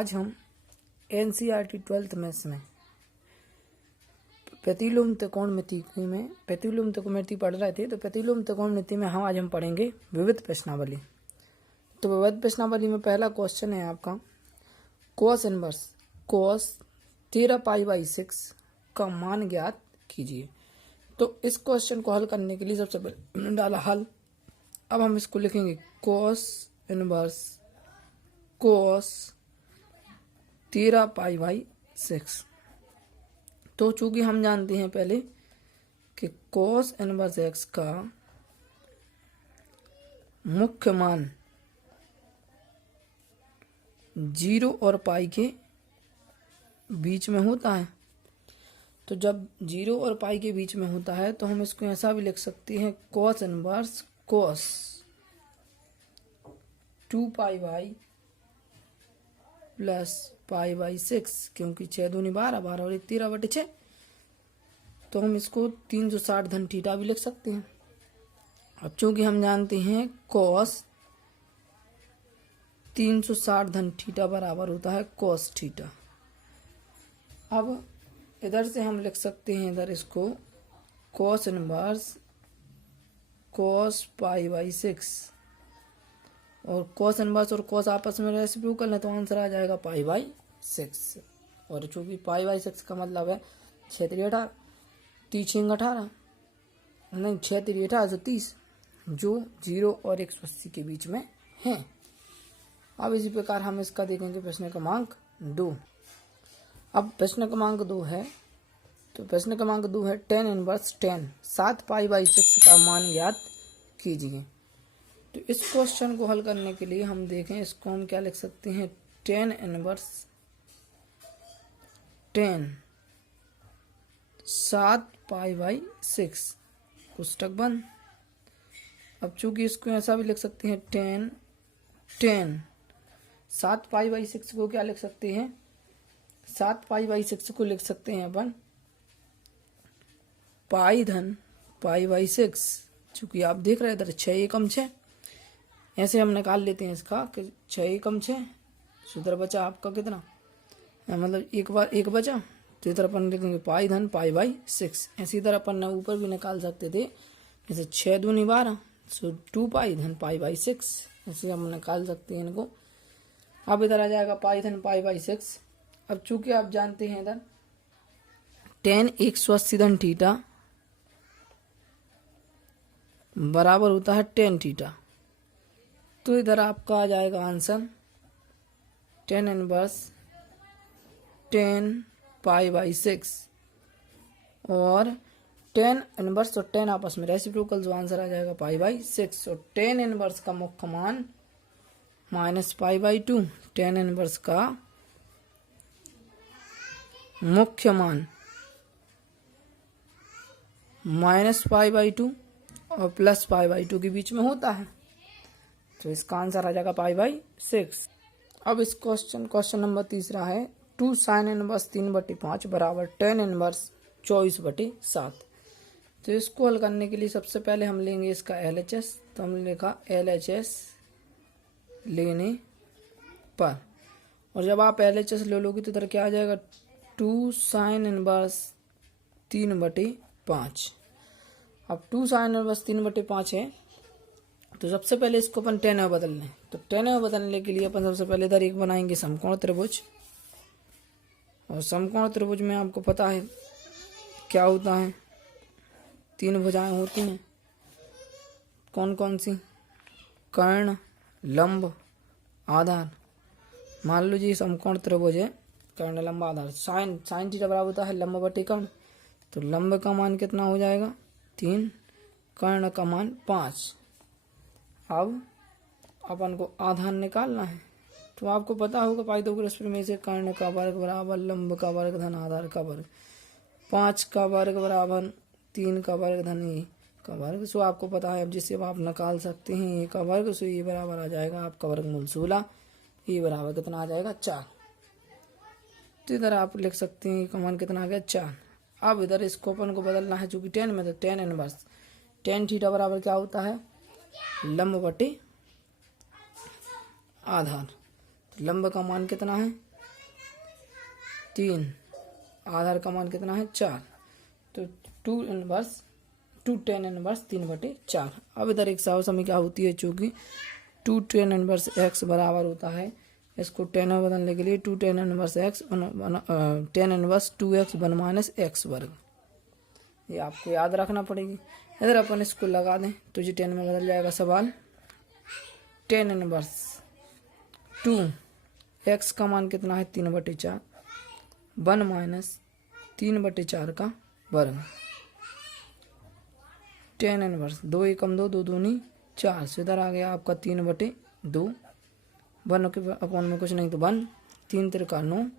आज हम NCERT 12th maths में प्रतिलोम त्रिकोणमिति पढ़ रहे थे। तो प्रतिलोम त्रिकोणमिति में आज हम पढ़ेंगे विविध प्रश्नावली। तो विविध प्रश्नावली में पहला क्वेश्चन है आपका कोस इनवर्स कोस 13π/6 का मान ज्ञात कीजिए। तो इस क्वेश्चन को हल करने के लिए सबसे पहले हमने डाला हल। अब हम इसको लिखेंगे कोस इनवर्स कोस 13π/6। तो चूंकि हम जानते हैं पहले कि कोस इनवर्स एक्स का मुख्य मान 0 और पाई के बीच में होता है। तो जब 0 और पाई के बीच में होता है तो हम इसको ऐसा भी लिख सकते हैं कोस इनवर्स कोस 2π/6 क्योंकि 6 दूनी 12 12 और 1 13/6। तो हम इसको 360 धन थीटा भी लिख सकते हैं। अब चूंकि हम जानते हैं कोस 360 धन थीटा बराबर होता है कोस थीटा। अब इधर से हम लिख सकते हैं इधर इसको कोस इनवर्स कोस π/6 और कोस इनवर्स और कोस आपस में रेसिप्रोकल है तो आंसर आ जाएगा π/6। और चूंकि π/6 का मतलब है 6 3 18 3 18 नहीं 6 3 18 30 जो 0 और 180 के बीच में है। अब इसी प्रकार हम इसका देखेंगे प्रश्न क्रमांक 2। अब प्रश्न क्रमांक 2 है तो प्रश्न क्रमांक 2 है tan इनवर्स 10 7π/6 का मान ज्ञात कीजिए। तो इस क्वेश्चन को हल करने के लिए हम देखें इसको हम क्या लिख सकते हैं tan इनवर्स 10 7π/6 पुस्तक बंद। अब चूंकि इसको ऐसा भी लिख सकते हैं tan 7π/6 को क्या लिख सकते हैं 7π/6 को लिख सकते हैं अपन पाई धन π/6। चूंकि आप देख रहे थे 6 एकम 6 ऐसे हम निकाल लेते हैं इसका कि 6 एकम 6 इधर बचा आपका कितना मतलब एक बार एक बचा तो इधर अपन लिखेंगे पाई धन π/6। ऐसे इधर अपन ऊपर भी निकाल सकते थे जैसे 6 दूनी 12 सो 2π धन π/6 ऐसे हम निकाल सकते हैं इनको। अब इधर आ जाएगा पाई धन π/6। अब चूंकि आप जानते हैं इधर tan 180 धन थीटा बराबर होता है tan थीटा। तो इधर आपका आ जाएगा आंसर tan इनवर्स 10 π/6 और tan इनवर्स और tan आपस में रेसिप्रोकल जो आंसर आ जाएगा π/6 और tan इनवर्स का मुख्य मान -π/2 tan इनवर्स का मुख्य मान -π/2 और +π/2 के बीच में होता है। तो इसका आंसर आ जाएगा π/6। अब इस क्वेश्चन नंबर 3 है 2 sin इनवर्स 3/5 बराबर tan इनवर्स 24/7। तो इसको हल करने के लिए सबसे पहले हम लेंगे इसका LHS। तो हमने लिखा LHS लेने पर और जब आप LHS ले लोगे तो इधर क्या आ जाएगा 2 sin इनवर्स 3/5। अब 2 sin इनवर्स 3/5 है तो सबसे पहले इसको अपन tan में बदल लें। तो tan में बदलने के लिए अपन सबसे पहले इधर एक बनाएंगे समकोण त्रिभुज। और समकोण त्रिभुज में आपको पता है क्या होता है 3 भुजाएं होती हैं। कौन कौन सी कर्ण लंब आधार। मान लो जी समकोण त्रिभुज है कर्ण लंब आधार साइन थीटा बराबर होता है लंब बटे कर्ण। तो लंब का मान कितना हो जाएगा 3 कर्ण का मान 5। अब अपन को आधार निकालना है। तो आपको पता होगा पाइथागोरस प्रमेय से कर्ण का वर्ग बराबर लंब का वर्ग धन आधार का वर्ग 5 का वर्ग बराबर 3 का वर्ग धन ए का वर्ग। सो आपको पता है अब जिससे आप निकाल सकते हैं ए का वर्ग। सो ये बराबर आ जाएगा आपका वर्गमूल 16। ये बराबर कितना आ जाएगा 4। तो इधर आप लिख सकते हैं का मान कितना आ गया 4। अब इधर इसको अपन को बदलना है चूंकि tan में तो tan इनवर्स tan थीटा बराबर क्या होता है लंब बटे आधार। तो लंब का मान कितना है 3, आधार का मान कितना है 4, तो 2 tan इनवर्स 3/4। अब इधर एक साव समय क्या होती है, चूंकि 2 tan इनवर्स x बराबर होता है, इसको tan में बदलने के लिए 2 tan inverse x tan inverse 2x 1 - x वर्ग, ये आपको याद रखना पड़ेगी। इधर अपन इसको लगा दें तो जी 10 में बदल जाएगा सवाल। tan इनवर्स 2 x का मान कितना है 3/4, 1 - 3/4 का वर्ग। tan इनवर्स 2 एकम 2, 2 दूनी 4, से इधर आ गया आपका 3/2, 1 के अपॉन में कुछ नहीं तो 1, 3 तिरका 9,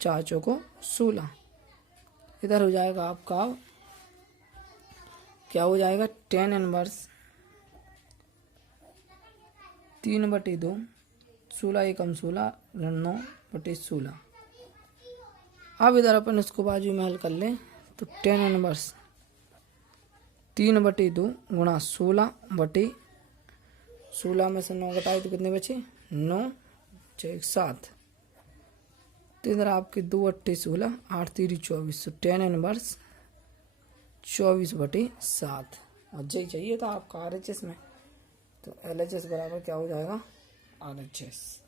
4 चौको 16। इधर हो जाएगा आपका, क्या हो जाएगा, tan इनवर्स 3/2, 16 एकम 16, 9/16। अब इधर अपन इसको बाजू में हल कर लें तो tan इनवर्स 3/2 गुणा 16 में से 9 घटाए तो कितने बचे, 9, 6, 7, तो इधर आपके 2 8 16, 8 3 24, तो tan इनवर्स 24/7। और यही चाहिए था आपका RHS में, तो LHS बराबर क्या हो जाएगा, RHS।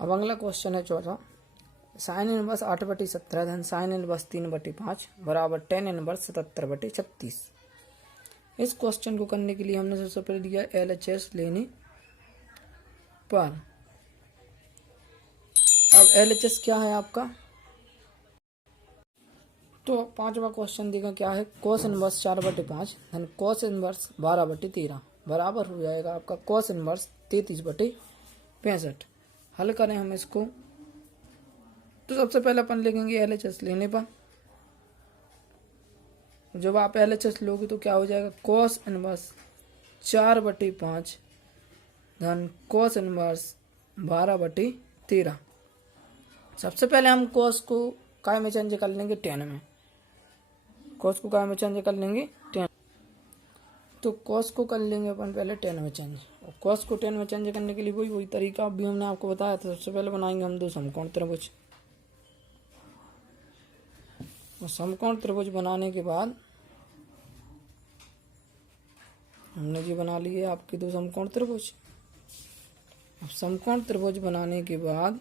अब अगला क्वेश्चन है चौथा, साइन इनवर्स 8/17 धन साइन इनवर्स 3/5 बराबर tan इनवर्स 77/36। इस क्वेश्चन को करने के लिए हमने सबसे पहले दिया LHS लेने पर। अब LHS क्या है आपका, तो पांचवा क्वेश्चन देखा क्या है, cos इनवर्स 4/5 धन cos इनवर्स 12/13 बराबर हो जाएगा आपका cos इनवर्स 33/65। हल करें हम इसको, तो सबसे पहले अपन लिखेंगे LHS लेने पर। जब आप LHS लोगे तो क्या हो जाएगा, cos इनवर्स 4/5 धन cos इनवर्स 12/13। सबसे पहले हम cos को काय में चेंज कर लेंगे, tan में। cos को काय में चेंज कर लेंगे, tan। तो cos को कर लेंगे अपन पहले tan में चेंज, और cos को tan में चेंज करने के लिए वही तरीका अभी हमने आपको बताया था। सबसे पहले बनाएंगे हम दो समकोण त्रिभुज, और समकोण त्रिभुज बनाने के बाद हमने जी बना लिए आपके दो समकोण त्रिभुज। अब समकोण त्रिभुज बनाने के बाद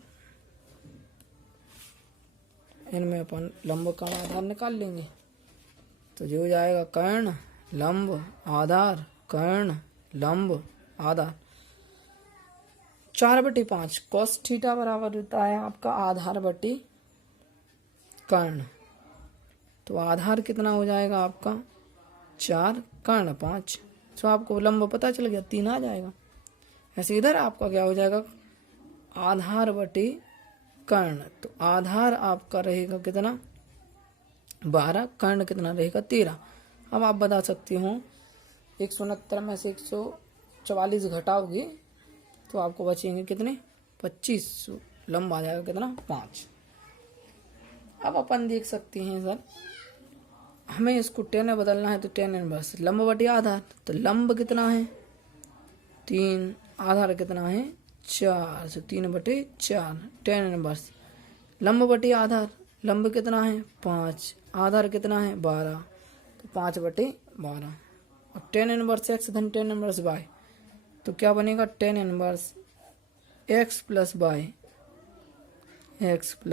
इनमें अपन लंब कर्ण आधार निकाल लेंगे, तो जो हो जाएगा कर्ण लंब आधार, कर्ण लंब आधार। 4/5 cos थीटा बराबर होता है आपका आधार बटी कर्ण, तो आधार कितना हो जाएगा आपका 4, कर्ण 5, तो आपको लंब पता चल गया 3 आ जाएगा। ऐसे इधर आपका क्या हो जाएगा, आधार बटी कर्ण, तो आधार आपका रहेगा कितना 12, कर्ण कितना रहेगा 13। अब आप बता सकते हो 169 में से 144 घटाओगे तो आपको बचेंगे कितने 25, लंब आ जाएगा कितना 5। अब अपन देख सकते हैं सर, हमें इसको tan में बदलना है, तो tan इनवर्स लंब बटे आधार, तो लंब कितना है 3, आधार कितना है 4, तो 3/4 tan इनवर्स लंब बटे आधार, लंब कितना है 5, आधार कितना है 12, तो 5/12। अब tan इनवर्स x धन tan इनवर्स y, तो क्या बनेगा tan inverse x plus y, 1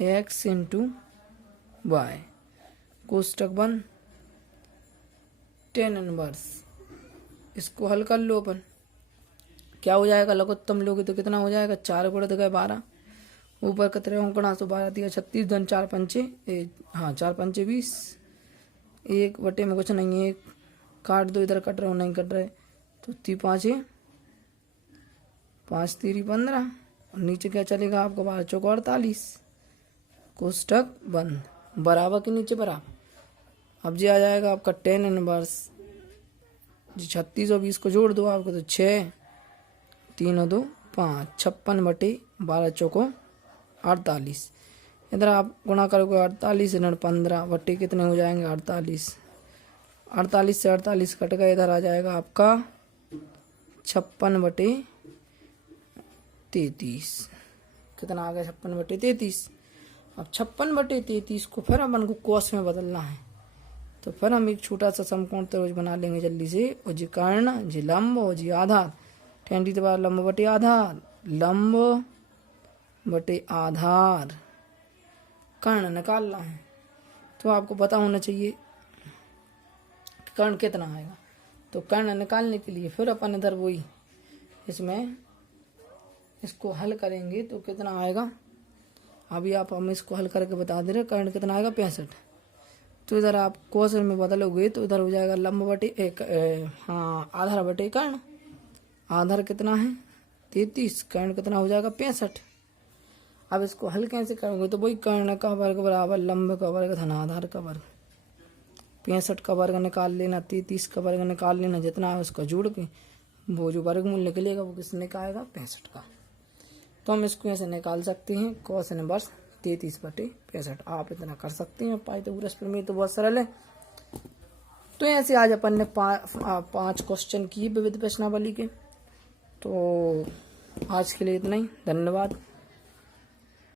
- x into y, कोष्टक बंद। tan इनवर्स इसको हल कर लो अपन, क्या हो जाएगा, लघुत्तम लोगे तो कितना हो जाएगा 4 × 12, ऊपर कतरे अंकड़ा तो 12 दिया 36 धन 4 पंचे 20, 1 बटे में कुछ नहीं है, 1 काट दो, इधर कट रहे हो नहीं कट रहे, तो 3 5 3 15, और नीचे क्या चलेगा आपको 12 चौको 48, कोष्टक बंद, बराबर के नीचे बराबर। अब जी आ जाएगा आपका tan इनवर्स, 36 और 20 को जोड़ दो आपको, तो 6 3 और 2 5, 56/12 चौको 48। इधर आप गुणा करोगे 48 × 15 बट्टे कितने हो जाएंगे 48, 48 से 48 कट गए, इधर आ जाएगा आपका 56/12 33। कितना आ गया 56/33। अब 56/33 को फिर अपन को कोस में बदलना है, तो फिर हम एक छोटा सा समकोण त्रिभुज बना लेंगे जल्दी से। और जी कर्ण, जी लंब और जी आधार। 10 की पावर लंब बटे आधार, लंब बटे आधार। कर्ण निकालना है, तो आपको पता होना चाहिए कि कर्ण कितना आएगा। तो कर्ण निकालने के लिए फिर अपन इधर वही इसमें इसको हल करेंगे तो कितना आएगा। अभी आप हम इसको हल करके बता दे रहे। कर्ण कितना आएगा 65। तो इधर आप कोस में बदलोगे तो इधर हो जाएगा लंब बटे आधार बटे कर्ण। आधार कितना है 33, कर्ण कितना हो जाएगा 65। अब इसको हल कैसे करोगे, तो वही कर्ण का वर्ग बराबर लंब का वर्ग धन आधार का वर्ग। 65 का वर्ग निकाल लेना, 33 का वर्ग निकाल लेना, जितना है उसका जोड़ के वो जो वर्गमूल निकलेगा वो किसने का आएगा 65 का। तो हम इसको ऐसे निकाल सकते हैं cos इनवर्स 33/65। आप इतना कर सकते हैं। पाइथागोरस प्रमेय तो बहुत सरल है। तो ऐसे आज अपन ने 5 क्वेश्चन किए विविध प्रश्नावली के। तो आज के लिए इतना ही, धन्यवाद।